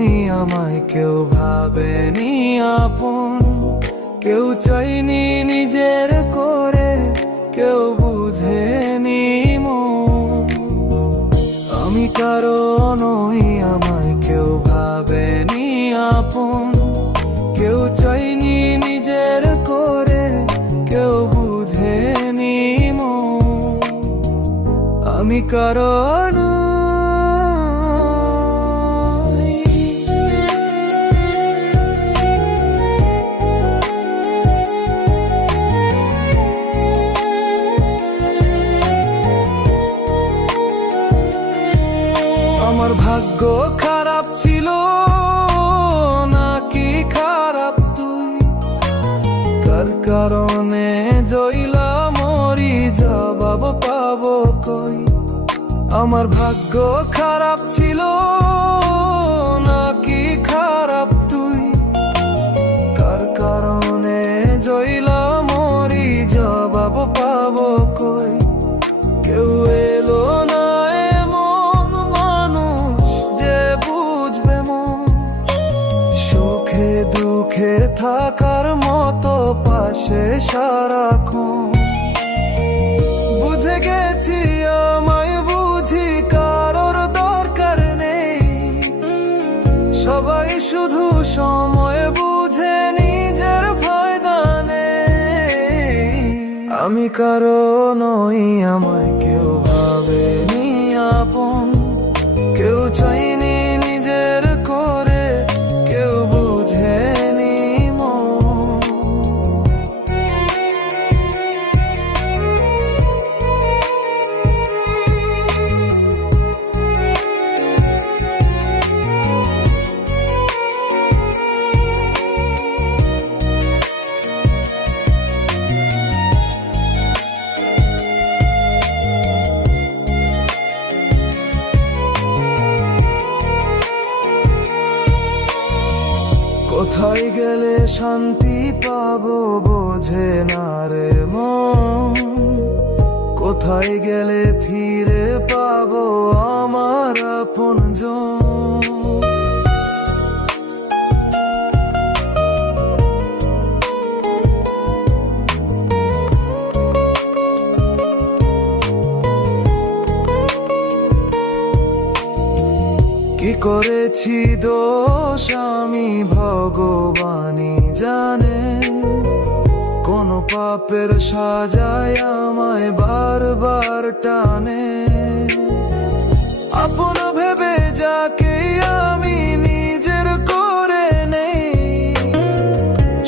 নই, আমায় কেউ ভাবেনি আপন, কেউ চাইনি নিজের করে, কেউ বুঝেনি মন। আমি কারো নই, আমায় কেউ ভাবেনি আপন, কেউ চাইনি নিজের করে, কেউ বুঝেনি মন। আমি কারো নই। আমার ভাগ্য খারাপ ছিল নাকি খারাপ তুই, কার কারণে জইলা মরি, জবাব পাবো কই। আমার ভাগ্য খারাপ ছিল নাকি খারাপ তুই, কার কারণে জইলা মরি, জবাব পাবো কই। কেউ এলো না এমন মানুষ যে বুঝবে মন, সুখে দুঃখে থাকার মতো পাশে সারাক্ষণ। বুঝে গেছি আমায় বুঝি কারোর দরকার নেই, সবাই শুধু সময় বুঝে নিজের ফায়দা নেই। আমি কারো নই, আমায় কেউ ভাবেনি আপন, কেউ চাইনি নিজের করে, কেউ বুঝেনি মন। কোথায় গেলে শান্তি পাবো বোঝে না রে মন, কোথায় গেলে ফিরে পাবো আমার আপনজন। কি করেছি দোষ আমি ভগবানই জানে, কোন পাপের সাজায় আমায় বারবার টানে। আপন ভেবে যাকে আমি নিজের করে নেই,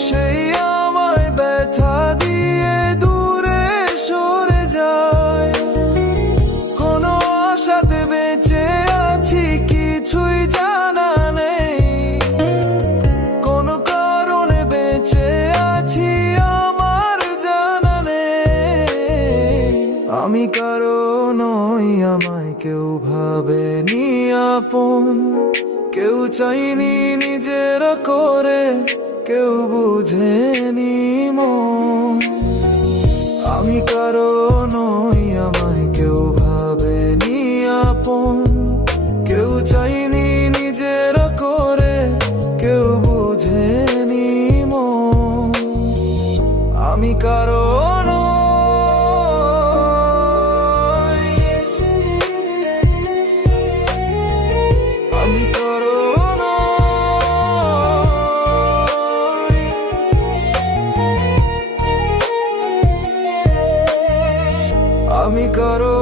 সেই আমায় ব্যথা দিয়ে দূরে সরে যায়। কোন আশাতে বেঁচে আছি কিছুই জানা নেই, কোন কারণে বেঁচে আছি আমার জানা নেই। আমি কারো নই, আমায় কেউ ভাবেনি আপন, কেউ চাইনি নিজের করে, কেউ বুঝেনি মন। আমি কারো নই, আমায় কেউ ভাবেনি আপন, কেউ চাইনি নিজের করে, কেউ বুঝেনি মন। আমি কারো নই, আমি কারো নই, আমি কারো